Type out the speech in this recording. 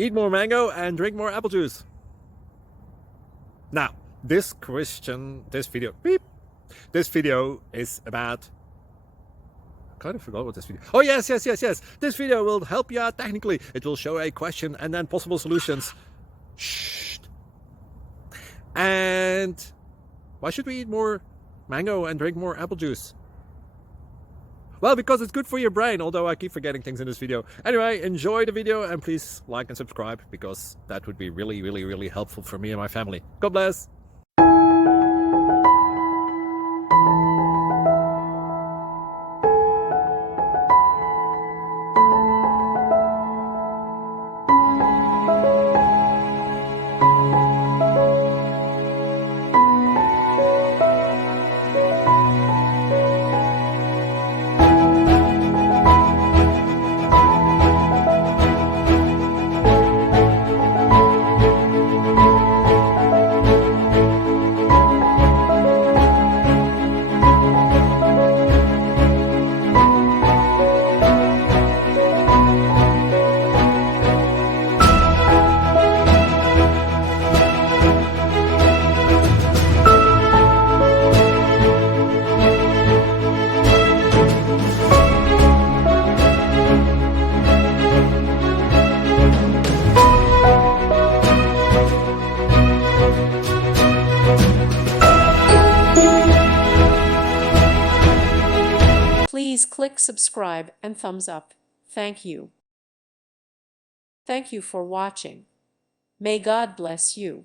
Eat more mango and drink more apple juice. Now, this video is about, I kind of forgot what this video. Oh, yes. This video will help you out technically. It will show a question and then possible solutions. Shh. And why should we eat more mango and drink more apple juice? Well, because it's good for your brain, although I keep forgetting things in this video. Anyway, enjoy the video and please like and subscribe, because that would be really helpful for me and my family. God bless. Please click subscribe and thumbs up. Thank you. Thank you for watching. May God bless you.